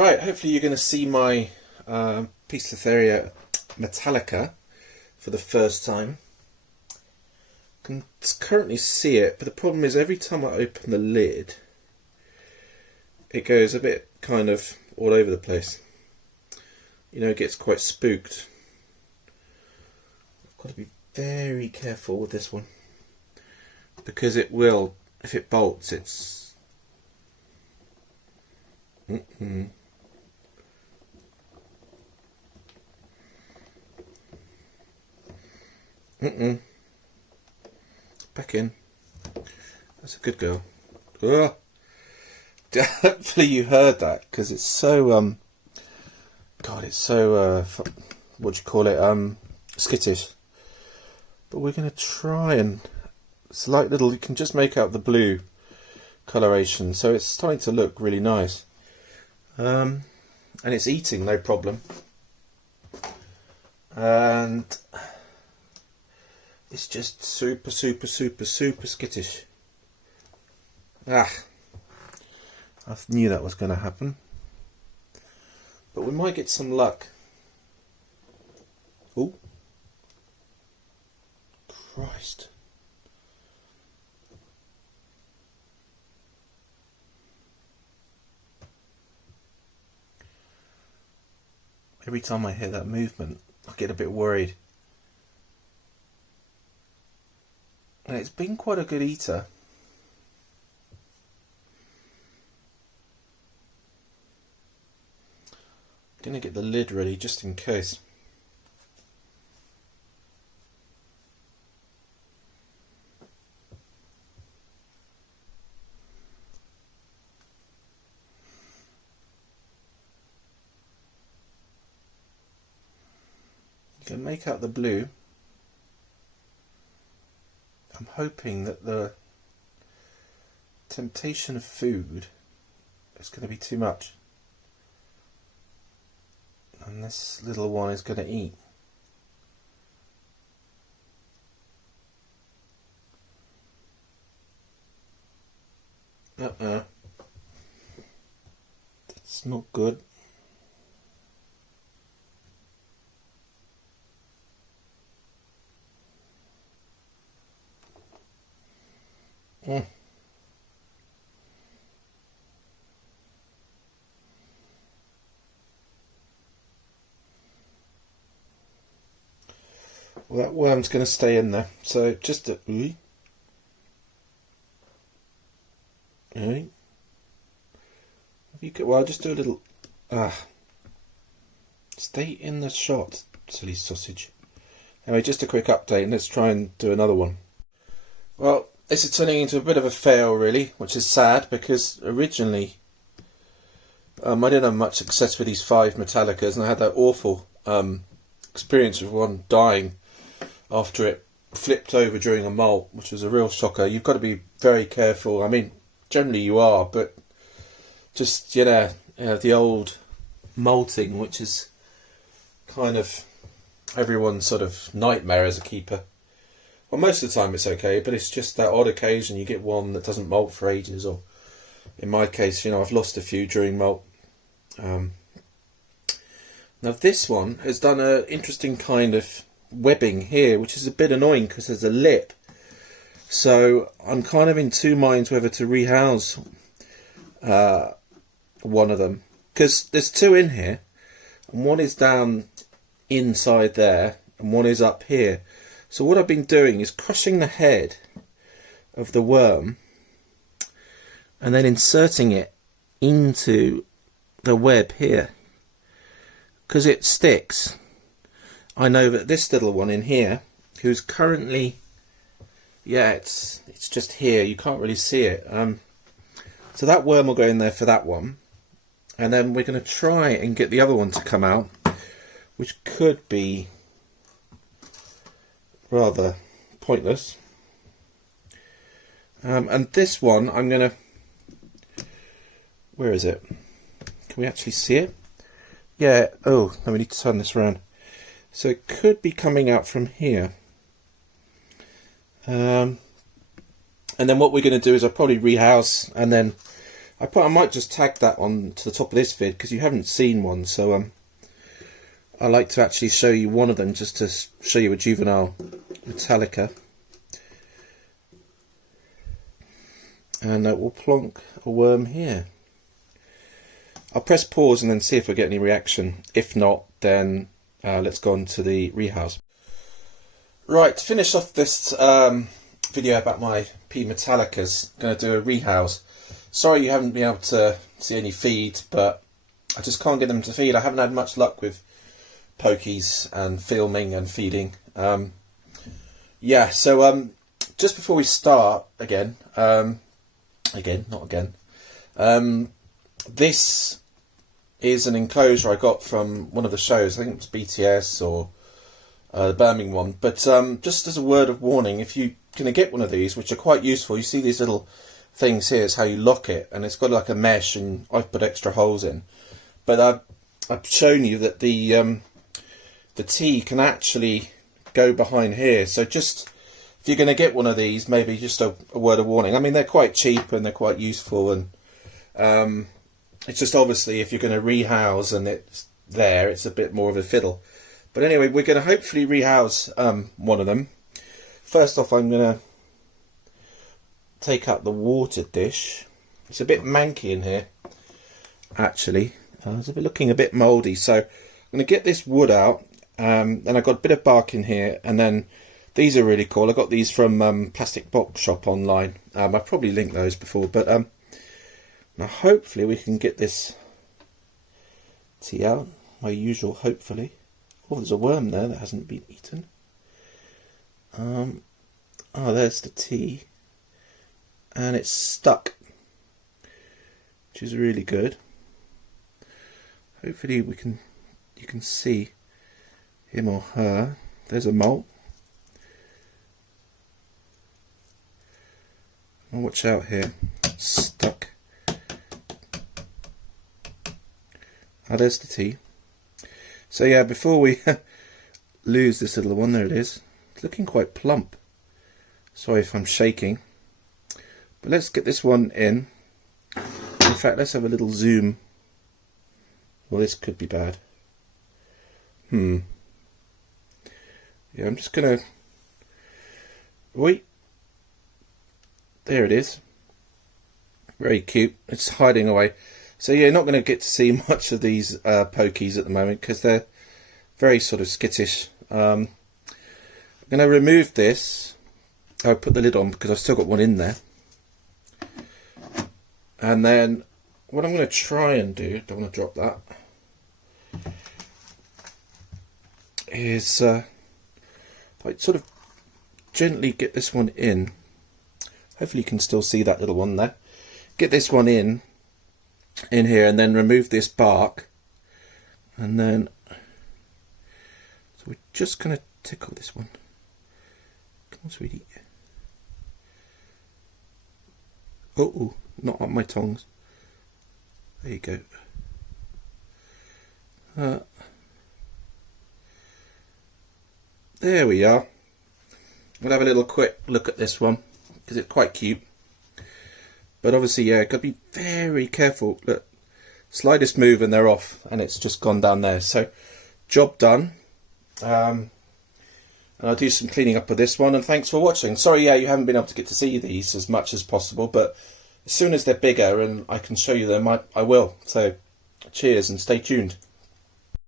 Right, hopefully you're going to see my Poecing Metallica for the first time. I can currently see it, but the problem is every time I open the lid, it goes a bit kind of all over the place. You know, it gets quite spooked. I've got to be very careful with this one, because it will, if it bolts, it's... Back in. That's a good girl. Ugh. Hopefully you heard that, because it's so God, it's so what do you call it, skittish. But we're going to try, and it's like little, you can just make out the blue coloration, so it's starting to look really nice. And it's eating no problem, and it's just super skittish. I knew that was going to happen, but we might get some luck. Oh, Christ. Every time I hear that movement, I get a bit worried. And it's been quite a good eater. I'm going to get the lid ready just in case. You can make out the blue. I'm hoping that the temptation of food is going to be too much, and this little one is going to eat. That's not good. Well, that worm's going to stay in there, so just a... Well, I'll just do a little... Stay in the shot, silly sausage. Anyway, just a quick update, and let's try and do another one. Well, this is turning into a bit of a fail, really, which is sad, because originally I didn't have much success with these 5 Metallicas, and I had that awful experience with one dying after it flipped over during a molt, which was a real shocker. You've got to be very careful. I mean, generally you are, but just, the old molting, which is kind of everyone's sort of nightmare as a keeper. Well, most of the time it's okay, but it's just that odd occasion you get one that doesn't molt for ages, or in my case, I've lost a few during molt. Now this one has done an interesting kind of webbing here, which is a bit annoying because there's a lip. So I'm kind of in two minds whether to rehouse one of them, because there's 2 in here, and one is down inside there and one is up here. So what I've been doing is crushing the head of the worm and then inserting it into the web here, because it sticks. I know that this little one in here, who's currently, it's just here, you can't really see it. So that worm will go in there for that one, and then we're going to try and get the other one to come out, which could be rather pointless. And this one, I'm going to... Where is it? Can we actually see it? Yeah, oh, no, we need to turn this around. So it could be coming out from here. And then what we're going to do is I'll probably rehouse, and then I might just tag that on to the top of this vid because you haven't seen one, so I like to actually show you one of them just to show you a juvenile Metallica. And we'll plonk a worm here. I'll press pause and then see if we get any reaction. If not, then let's go on to the Rehouse. Right, to finish off this video about my P Metallicas, I'm going to do a Rehouse. Sorry you haven't been able to see any feed, but I just can't get them to feed. I haven't had much luck with pokies and filming and feeding. Yeah, so just before we start again, this is an enclosure I got from one of the shows. I think it was BTS or the Birmingham one. But just as a word of warning, if you're going to get one of these, which are quite useful, you see these little things here, it's how you lock it, and it's got like a mesh, and I've put extra holes in. But I've shown you that the T can actually go behind here. So just, if you're going to get one of these, maybe just a word of warning. I mean, they're quite cheap and they're quite useful, and it's just obviously if you're going to rehouse and it's there, it's a bit more of a fiddle. But anyway, we're going to hopefully rehouse one of them. First off, I'm going to take out the water dish. It's a bit manky in here, actually. It's looking a bit mouldy, so I'm going to get this wood out. And I've got a bit of bark in here, and then these are really cool. I got these from Plastic Box Shop online. I've probably linked those before, but now hopefully we can get this tea out. My usual, hopefully. Oh, there's a worm there that hasn't been eaten. Oh, there's the tea, and it's stuck, which is really good. Hopefully you can see him or her. There's a molt. Oh, watch out here. Stuck. Oh, there's the tea. So yeah, before we lose this little one, there it is. It's looking quite plump. Sorry if I'm shaking. But let's get this one in. In fact, let's have a little zoom. Well, this could be bad. Yeah, I'm just gonna wait. There it is. Very cute. It's hiding away. So yeah, you're not going to get to see much of these pokies at the moment because they're very sort of skittish. I'm going to remove this. I'll put the lid on because I've still got one in there. And then what I'm going to try and do, don't want to drop that, is like sort of gently get this one in. Hopefully you can still see that little one there. Get this one in here, and then remove this bark, and then so we're just going to tickle this one. Come on, sweetie. Oh, not on my tongs. There you go. There we are. We'll have a little quick look at this one because it's quite cute. But obviously, yeah, got to be very careful. Look, slightest move and they're off, and it's just gone down there. So, job done. And I'll do some cleaning up of this one. And thanks for watching. Sorry, yeah, you haven't been able to get to see these as much as possible, but as soon as they're bigger and I can show you them, I will. So, cheers and stay tuned.